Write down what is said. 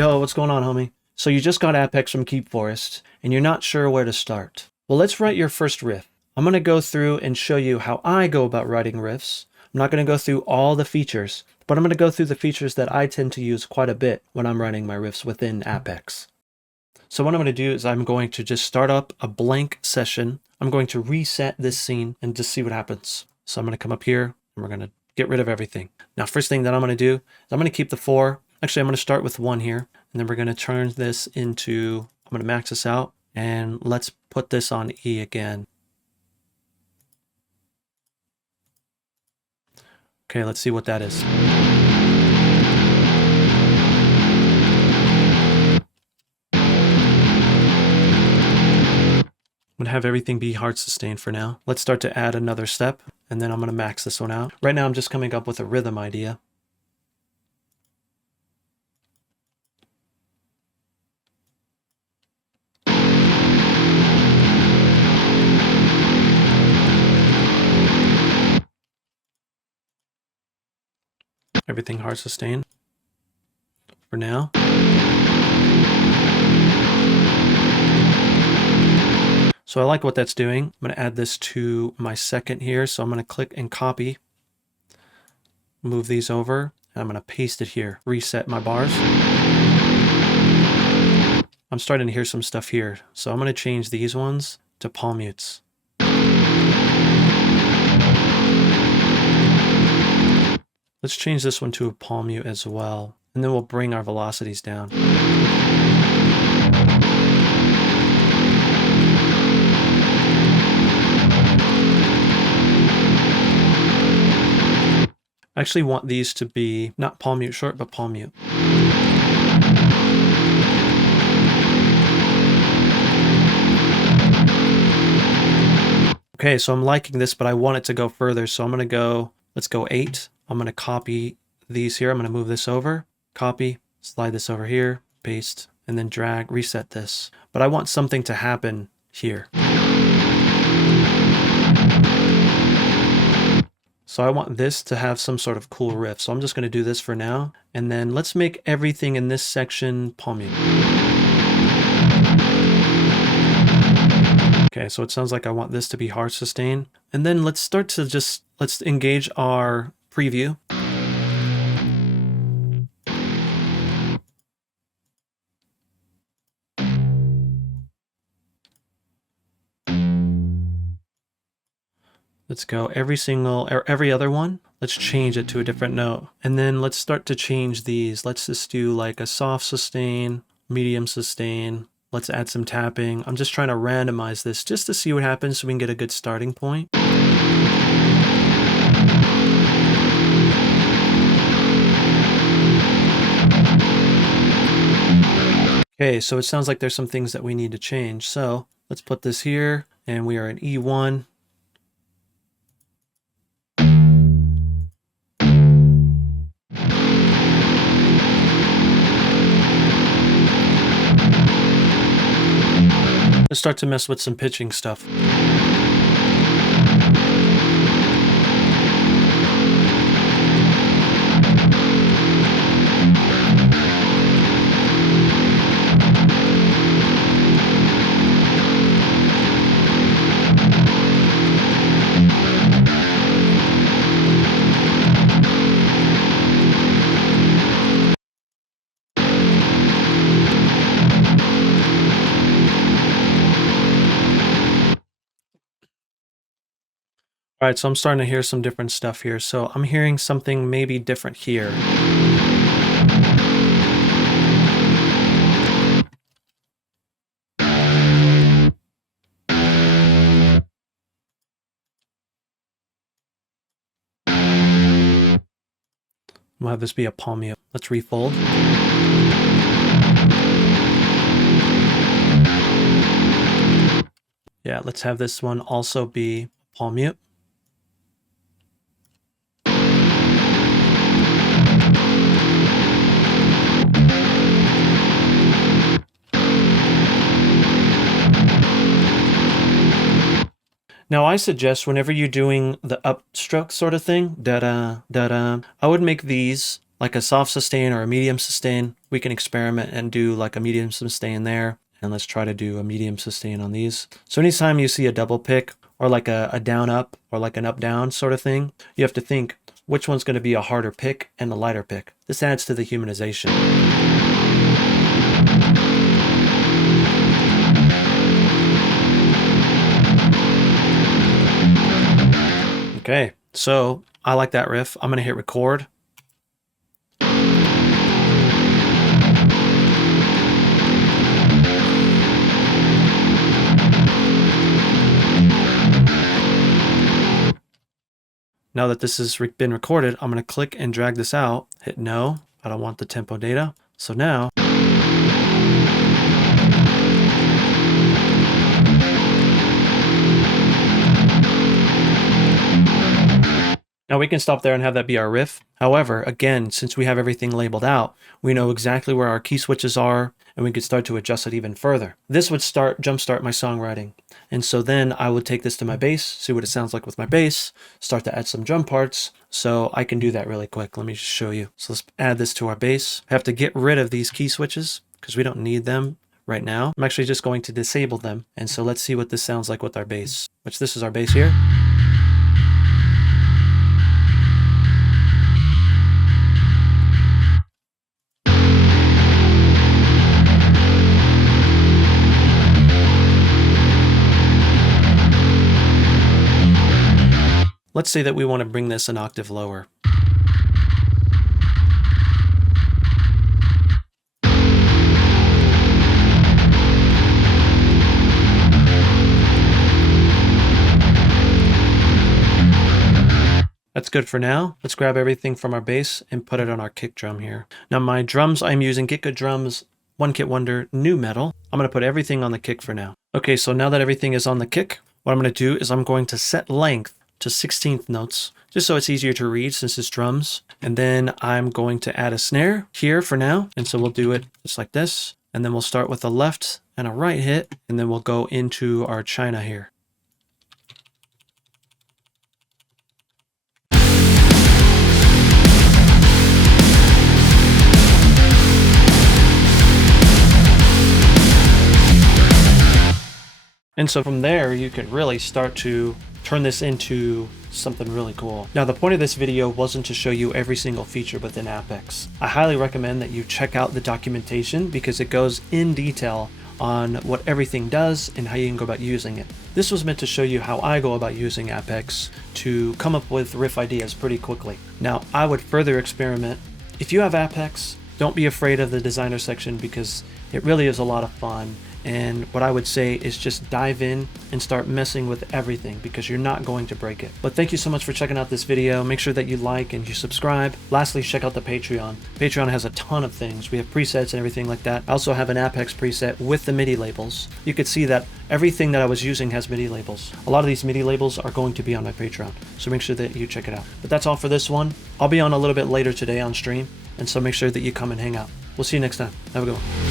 Yo, what's going on, homie? So you just got APPEX from Keep Forest, and you're not sure where to start. Well, let's write your first riff. I'm going to go through and show you how I go about writing riffs. I'm not going to go through all the features, but I'm going to go through the features that I tend to use quite a bit when I'm writing my riffs within APPEX. So what I'm going to do is I'm going to just start up a blank session. I'm going to reset this scene and just see what happens. So I'm going to come up here and we're going to get rid of everything. Now, first thing that I'm going to do is I'm going to keep the 4. Actually, I'm going to start with 1 here, and then we're going to turn this into, I'm going to max this out, and let's put this on E again. Okay, let's see what that is. I'm going to have everything be hard sustained for now. Let's start to add another step, and then I'm going to max this one out. Right now, I'm just coming up with a rhythm idea. Everything hard sustained for now. So I like what that's doing. I'm going to add this to my second here. So I'm going to click and copy, move these over, and I'm going to paste it here. Reset my bars. I'm starting to hear some stuff here. So I'm going to change these ones to palm mutes. Let's change this one to a palm mute as well. And then we'll bring our velocities down. I actually want these to be not palm mute short, but palm mute. Okay, so I'm liking this, but I want it to go further. So I'm going to go, let's go 8. I'm going to copy these here. I'm going to move this over, copy, slide this over here, paste, and then drag, reset this. But I want something to happen here. So I want this to have some sort of cool riff. So I'm just going to do this for now. And then let's make everything in this section palm mute. Okay, so it sounds like I want this to be hard sustain. And then let's start to let's engage our preview. Let's go every other one. Let's change it to a different note. And then let's start to change these. Let's just do like a soft sustain, medium sustain. Let's add some tapping. I'm just trying to randomize this just to see what happens so we can get a good starting point. Okay, so it sounds like there's some things that we need to change. So let's put this here, and we are in E1. Let's start to mess with some pitching stuff. All right, so I'm starting to hear some different stuff here. So I'm hearing something maybe different here. We'll have this be a palm mute. Let's refold. Yeah, let's have this one also be palm mute. Now I suggest whenever you're doing the upstroke sort of thing, da-da, da-da, I would make these like a soft sustain or a medium sustain, we can experiment and do like a medium sustain there. And let's try to do a medium sustain on these. So anytime you see a double pick or like a down up or like an up down sort of thing, you have to think which one's going to be a harder pick and a lighter pick. This adds to the humanization. Okay, so I like that riff. I'm going to hit record. Now that this has been recorded, I'm going to click and drag this out, hit no. I don't want the tempo data. So now, we can stop there and have that be our riff. However, again, since we have everything labeled out, we know exactly where our key switches are, and we could start to adjust it even further. This would jumpstart my songwriting. And so then I would take this to my bass, see what it sounds like with my bass, start to add some drum parts. So I can do that really quick. Let me just show you. So let's add this to our bass. I have to get rid of these key switches because we don't need them right now. I'm actually just going to disable them. And so let's see what this sounds like with our bass, which this is our bass here. Let's say that we want to bring this an octave lower. That's good for now. Let's grab everything from our bass and put it on our kick drum here. Now my drums, I'm using GETGOODDRUMS One Kit Wonder Nu Metal. I'm going to put everything on the kick for now. Okay, so now that everything is on the kick, what I'm going to do is I'm going to set length to 16th notes, just so it's easier to read since it's drums. And then I'm going to add a snare here for now. And so we'll do it just like this. And then we'll start with a left and a right hit, and then we'll go into our China here. And so from there, you can really start to turn this into something really cool. Now, the point of this video wasn't to show you every single feature within APPEX. I highly recommend that you check out the documentation because it goes in detail on what everything does and how you can go about using it. This was meant to show you how I go about using APPEX to come up with riff ideas pretty quickly. Now, I would further experiment. If you have APPEX, don't be afraid of the designer section because it really is a lot of fun. And what I would say is just dive in and start messing with everything because you're not going to break it. But thank you so much for checking out this video. Make sure that you like and you subscribe. Lastly, check out the Patreon. Patreon has a ton of things. We have presets and everything like that. I also have an APPEX preset with the MIDI labels. You could see that everything that I was using has MIDI labels. A lot of these MIDI labels are going to be on my Patreon, so make sure that you check it out. But that's all for this one. I'll be on a little bit later today on stream, and so make sure that you come and hang out. We'll see you next time. Have a good one.